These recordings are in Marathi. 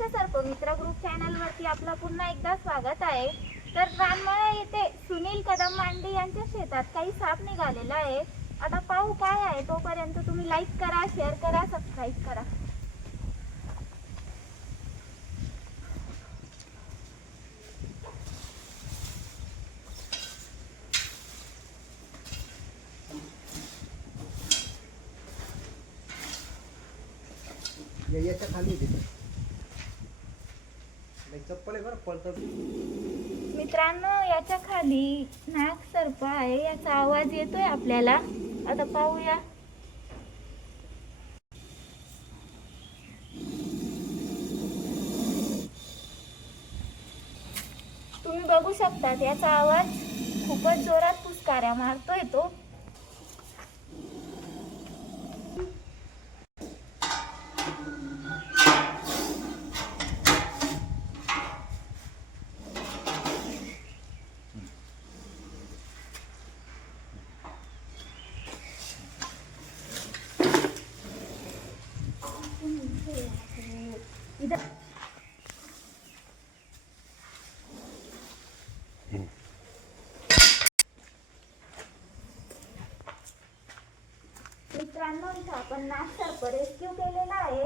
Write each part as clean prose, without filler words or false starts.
आदर्श सर्पमित्र ग्रुप चॅनलवरती आपलं पुन्हा एकदा स्वागत आहे। तर रानमळा येथे सुनील कदम मांडे यांच्या शेतात काही साप निघालेला आहे। आता पाहू काय आहे। तोपर्यंत तुम्ही लाईक करा, शेअर करा, सबस्क्राईब करा। याच्या खाली चप्पल आहे बरं पळतात। मित्रांनो, याच्या खाली नाग सर्प आहे, याचा आवाज येतोय आपल्याला। आता पाहूया। तुम्ही बघू शकता याचा आवाज खूपच जोरात फुसकाऱ्या मारतोय तो। मित्रांनो, इथं आपण नाग सर्प रेस्क्यू केलेला आहे।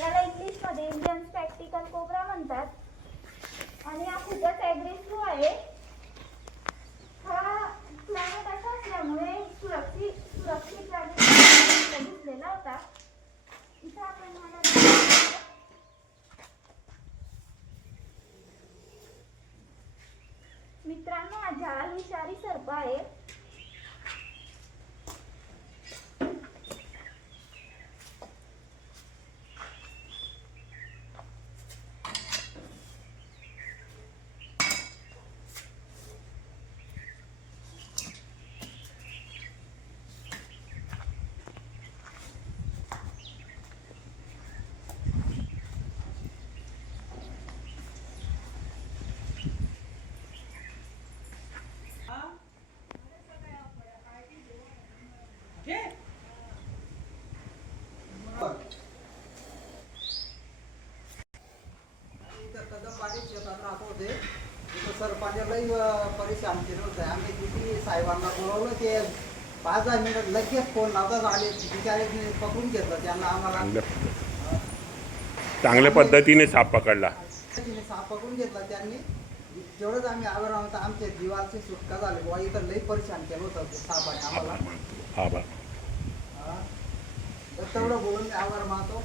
याला इंग्लिश मध्ये इंडियन स्पेक्टिकल कोब्रा म्हणतात आणि हा खूपच ॲग्रेसिव्ह आहे। हा क्लायमेट असा असल्यामुळे सुरक्षित जागेत दिसलेला होता। इथं आपण मित्रांनो, हा जाळ विषारी सर्प आहे। सरपंचालाही परेशान केलं होतं। आम्ही किती साहेबांना बोलवलं, ते 5-10 मिनिट लगेच फोन लावतात आले, बिचारे पकडून घेतलं त्यांना। आम्हाला चांगल्या पद्धतीने साप पकडला, साप पकडून घेतला त्यांनी। तेवढंच आम्ही आभार मानतो, आमच्या जीवाची सुटका झाली बुवा। इथं लई परेशान केलं होतं सापाने आम्हाला। तेवढं बोलून मी आभार मानतो।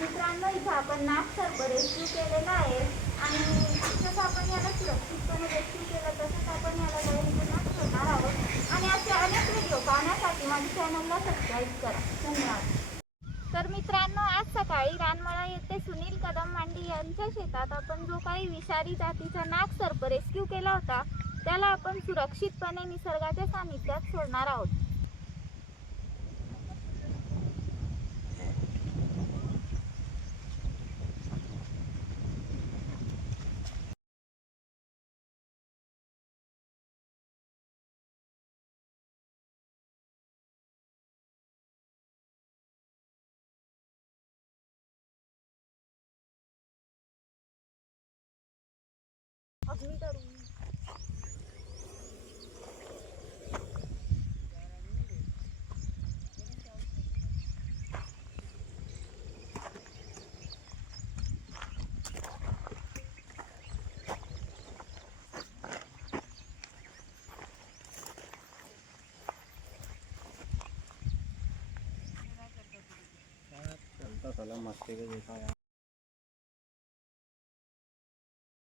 मित्रांनो, इथं आपण नाग सर्प रेस्क्यू केलेला आहे आणि जसं आपण याला सुरक्षितपणे रेस्क्यू केलं तसंच आपण याला पुन्हा सोडणार आहोत। आणि असे अनेक व्हिडिओ पाहण्यासाठी माझ्या चॅनलला सबस्क्राईब करा। धन्यवाद। तर मित्रांनो, आज सकाळी रानमळा येथे सुनील कदम मांडे यांच्या शेतात आपण जो काही विषारी जातीचा नाग सर्प रेस्क्यू केला होता, त्याला आपण सुरक्षितपणे निसर्गाच्या सानिध्यात सोडणार आहोत। चलता चला मस्ती का जैसा